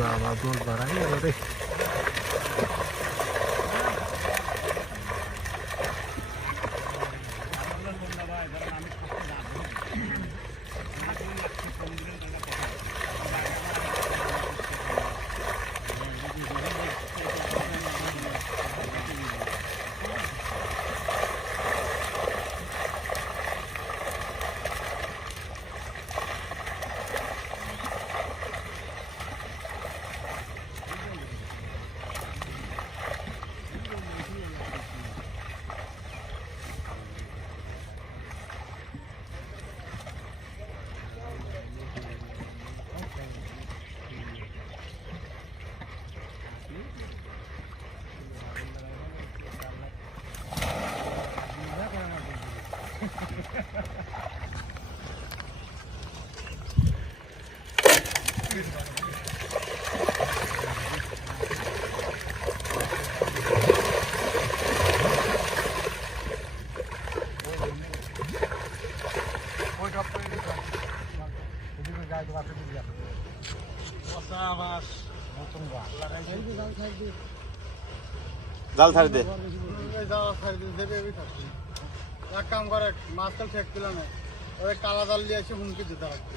বাবা দোল বাড়াই গেল রে। জাল ছাড়ি দে এক কাম করে মাছ তো ঠেক দিল না ওই কালা জাল নিয়ে এসে হুমকি দিতে রাখবে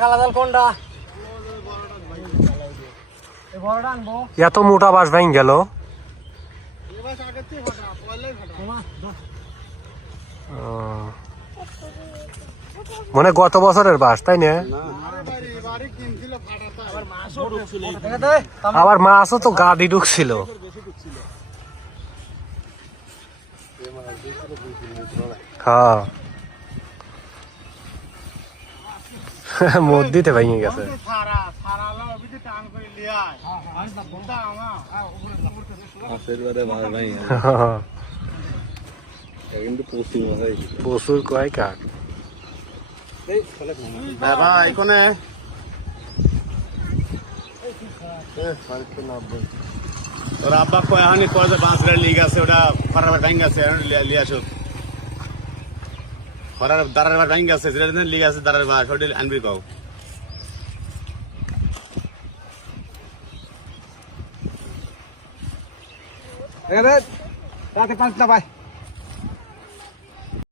কালা জাল কোনটা এত মোটা বাঁশ ভাঙ গেল। মানে গত বছরের বাঁশ তাই না? আবার মাছও তো গাদি ঢুকছিল। হ্যাঁ মধ্যে ভেঙে গেছে। প্রচুর কয় কাঠ বাবা এখানে ওরা আব্বা কয় হানি কয় যে বাঁশ লিগ আছে ওটা ফরার ভাঙ গেছে লিয়ে আসো ফরার দাঁড়ার ভাঙ গেছে যেটা লিগ আছে দাঁড়ার বাঁশ ওটা আনবি কাও রাতে 5টা ভাই